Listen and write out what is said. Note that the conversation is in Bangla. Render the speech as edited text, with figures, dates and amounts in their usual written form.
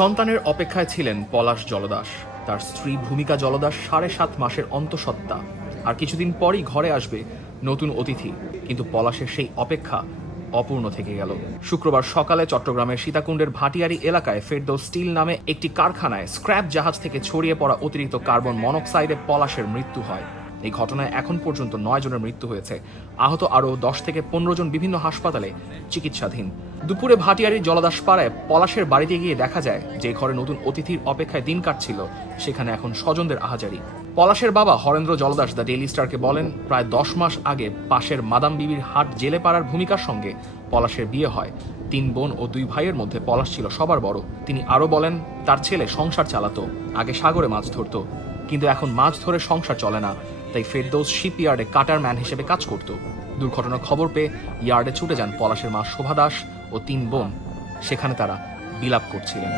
সন্তানের অপেক্ষায় ছিলেন পলাশ জলদাস। তার স্ত্রী ভূমিকা জলদাস 7.5 মাসের অন্তঃসত্ত্বা। আর কিছুদিন পরই ঘরে আসবে নতুন অতিথি, কিন্তু পলাশের সেই অপেক্ষা অপূর্ণ থেকে গেল। শুক্রবার সকালে চট্টগ্রামের সীতাকুণ্ডের ভাটিয়ারি এলাকায় ফেরদৌস স্টিল নামে একটি কারখানায় স্ক্র্যাপ জাহাজ থেকে ছড়িয়ে পড়া অতিরিক্ত কার্বন মনোক্সাইডে পলাশের মৃত্যু হয়। এই ঘটনায় এখন পর্যন্ত 9 জনের মৃত্যু হয়েছে। আহত আরও 10 থেকে 15 জন বিভিন্ন হাসপাতালে চিকিৎসাধীন। দুপুরে ভাটিয়ারির জলদাসপাড়ায় পলাশের বাড়িতে গিয়ে দেখা যায় যে ঘরে নতুন অতিথির অপেক্ষায় দিন কাটছিল সেখানে এখন স্বজনদের আহাজারি। পলাশের বাবা হরেন্দ্র জলদাস দ্য ডেইলি স্টারকে বলেন, প্রায় 10 মাস আগে পাশের মাদাম বিবির হাট জেলে পাড়ার ভূমিকার সঙ্গে পলাশের বিয়ে হয়। 3 বোন ও 2 ভাইয়ের মধ্যে পলাশ ছিল সবার বড়। তিনি আরও বলেন, তার ছেলে সংসার চালাতো, আগে সাগরে মাছ ধরত, কিন্তু এখন মাছ ধরে সংসার চলে না, তাই ফেরদৌস শিপইয়ার্ডে কাটার ম্যান হিসেবে কাজ করত। দুর্ঘটনার খবর পেয়ে ইয়ার্ডে ছুটে যান পলাশের মা শোভা দাস ও 3 বোন। সেখানে তারা বিলাপ করছিলেন।